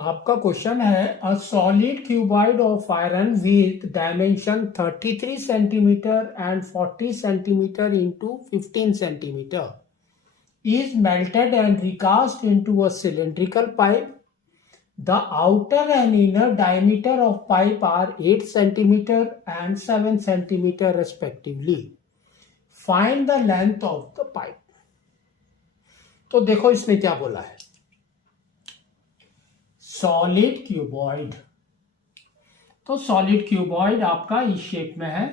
आपका क्वेश्चन है a solid cuboid of iron with dimension 33 centimetre and 40 centimetre into 15 centimetre is melted and recast into a cylindrical pipe. The outer and inner diameter of pipe are 8 centimeter and 7 centimeter respectively. Find the length of the pipe. तो देखो इसमें क्या बोला है, solid cuboid. तो solid cuboid आपका इस shape में है,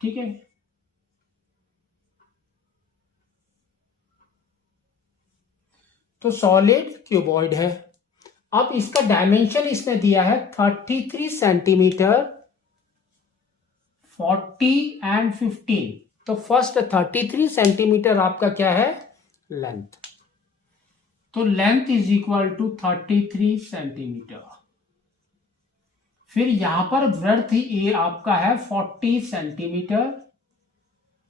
ठीक है। तो सॉलिड क्यूबॉइड है। अब इसका डायमेंशन इसमें दिया है 33 सेंटीमीटर, 40 एंड 15। तो फर्स्ट 33 सेंटीमीटर आपका क्या है, लेंथ। तो length is equal to 33 centimetre. फिर यहां पर ब्रेड्थ ये आपका है 40 सेंटीमीटर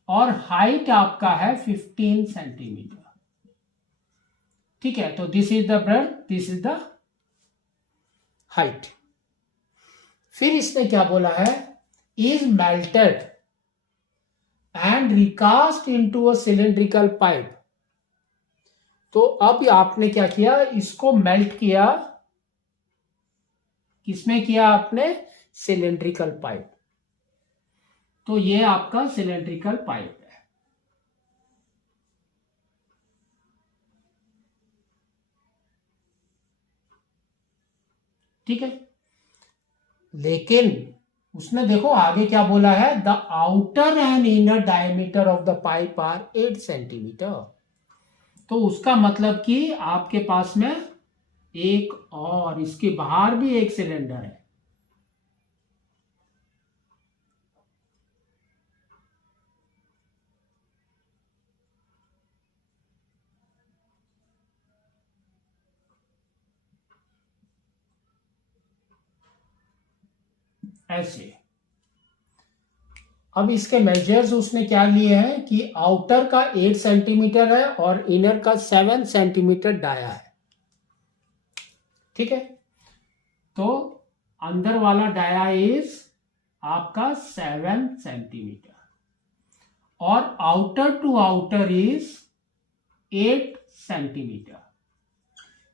और हाइट आपका है 15 सेंटीमीटर, ठीक है। तो this is the breadth, this is the height. फिर इसने क्या बोला है, is melted and recast into a cylindrical pipe. तो अब आपने क्या किया, इसको मेल्ट किया, किसमें किया आपने, सिलेंड्रिकल पाइप। तो ये आपका सिलेंड्रिकल पाइप है, ठीक है। लेकिन उसने देखो आगे क्या बोला है, the outer and inner diameter of the pipe are 8 centimetre. तो उसका मतलब कि आपके पास में एक और इसके बाहर भी एक सिलेंडर है, ऐसे। अब इसके मेजर्स उसने क्या लिए हैं कि आउटर का 8 सेंटीमीटर है और इनर का 7 सेंटीमीटर डाया है, ठीक है। तो अंदर वाला डाया इज आपका 7 सेंटीमीटर और outer to outer is 8 centimetre.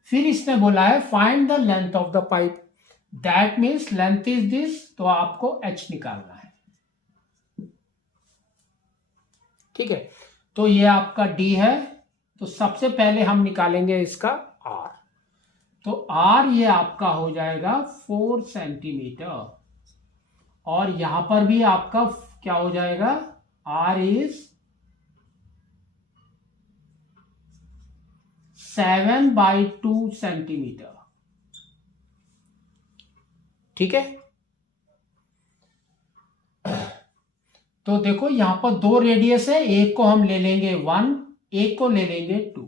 फिर इसने बोला है find the length of the pipe, that means length is this, तो आपको एच निकालना है, ठीक है। तो ये आपका डी है। तो सबसे पहले हम निकालेंगे इसका आर। तो आर ये आपका हो जाएगा 4 सेंटीमीटर और यहां पर भी आपका क्या हो जाएगा, आर इज 7/2 सेंटीमीटर, ठीक है। तो देखो यहां पर 2 रेडियस है, एक को हम ले लेंगे 1, एक को ले लेंगे 2।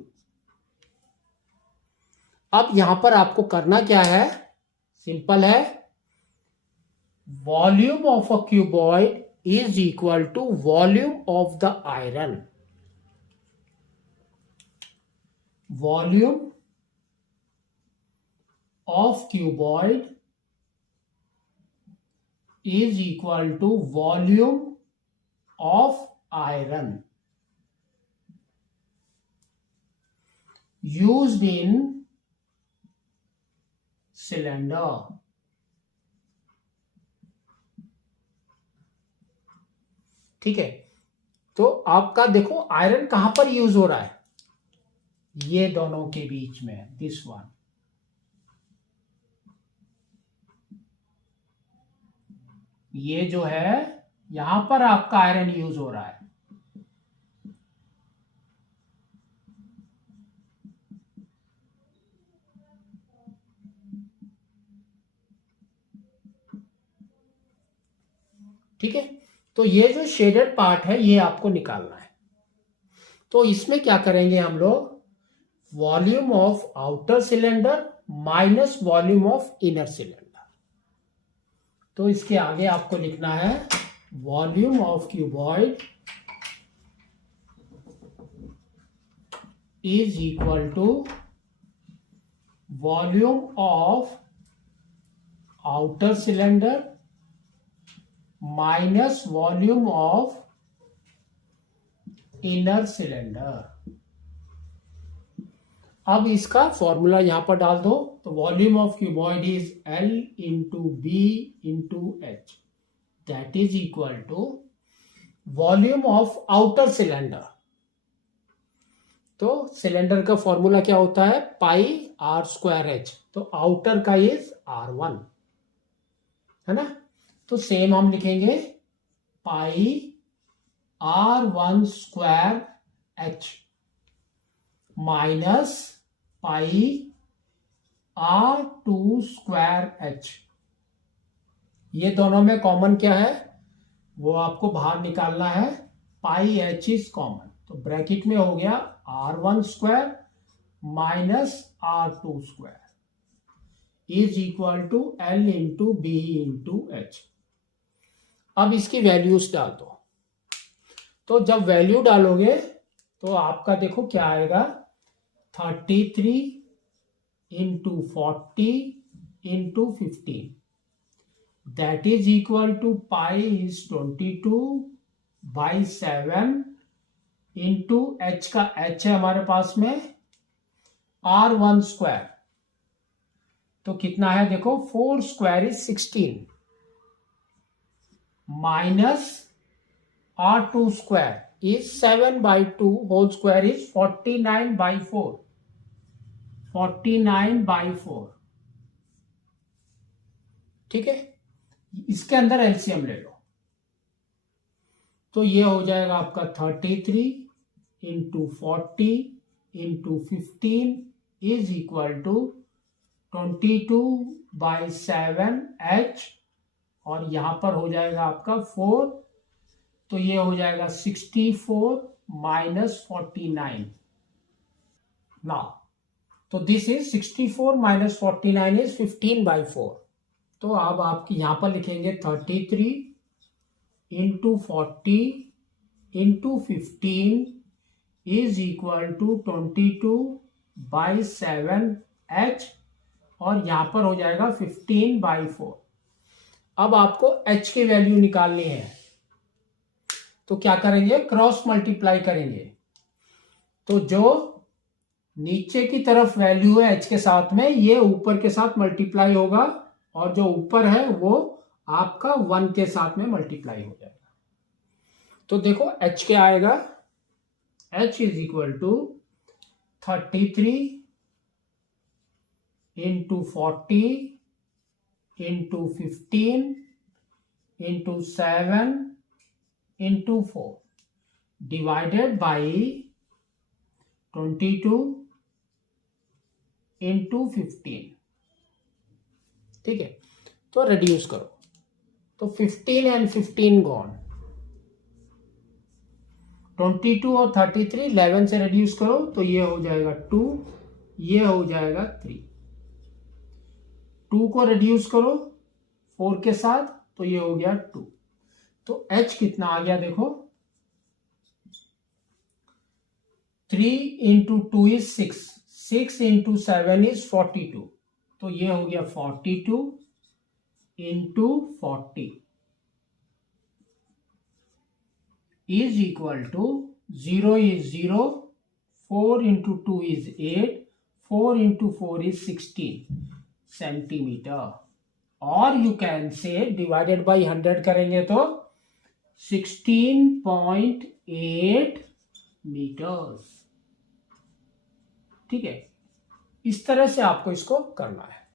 अब यहां पर आपको करना क्या है, सिंपल है, volume of a cuboid is equal to volume of the iron. Volume of cuboid is equal to volume of iron used in cylinder, ठीक है। तो आपका देखो आयरन कहां पर यूज हो रहा है, ये दोनों के बीच में, दिस वन। ये जो है यहां पर आपका आयरन यूज हो रहा है, ठीक है। तो ये जो शेडेड पार्ट है ये आपको निकालना है। तो इसमें क्या करेंगे हम लोग, volume of outer cylinder minus volume of inner cylinder. तो इसके आगे आपको लिखना है volume of cuboid is equal to volume of outer cylinder minus volume of inner cylinder. अब इसका फॉर्मूला यहां पर डाल दो, तो volume of cuboid is L into B into H, that is equal to volume of outer cylinder. तो cylinder का formula क्या होता है, पाई आर स्क्वायर एच, तो आउटर का इज R1 है ना। तो सेम हम लिखेंगे पाई R1 square H minus pi R2 square H. ये दोनों में कॉमन क्या है वो आपको बाहर निकालना है, पाई एच इज कॉमन, तो ब्रैकेट में हो गया R1 square minus R2 square is equal to L into B into H. अब इसकी वैल्यूज डाल दो, तो जब वैल्यू डालोगे तो आपका देखो क्या आएगा, 33 into 40 into 15, that is equal to pi is 22/7 into H का एच है हमारे पास में R1 स्क्वायर, तो कितना है देखो 4 square is 16 minus R2 square is 7/2 whole square is 49/4, 49/4। ठीक है, इसके अंदर एलसीएम ले लो, तो ये हो जाएगा आपका 33 into 40 into 15 is equal to 22/7 H, और यहां पर हो जाएगा आपका 4, तो ये हो जाएगा 64 माइनस 49 नाउ, तो दिस इज 64 माइनस 49 इज 15/4। तो अब आपकी यहां पर लिखेंगे 33 into 40 into 15 is equal to 22/7 H, और यहां पर हो जाएगा 15/4। अब आपको h की वैल्यू निकालनी है, तो क्या करेंगे, क्रॉस मल्टीप्लाई करेंगे, तो जो नीचे की तरफ वैल्यू है h के साथ में, ये ऊपर के साथ मल्टीप्लाई होगा, और जो ऊपर है वो आपका 1 के साथ में मल्टीप्लाई हो जाएगा। तो देखो h क्या आएगा, h is equal to 33 into 40 into 15 into 7 into 4 divided by 22 into 15। ठीक है, तो रिड्यूस करो, तो 15 एंड 15 गॉन, 22 और 33 11 से रिड्यूस करो, तो ये हो जाएगा 2, ये हो जाएगा 3, 2 को रिड्यूस करो 4 के साथ, तो ये हो गया 2, तो h कितना आ गया देखो, 3 इंटू 2 इज 6, 6 इंटू 7 इज 42, तो ये हो गया 42 into 40 is equal to 0 is 0, 4 into 2 is 8, 4 into 4 is 16 centimetre, और you can say divided by 100 करेंगे तो 16.8 मीटर्स। ठीक है, इस तरह से आपको इसको करना है।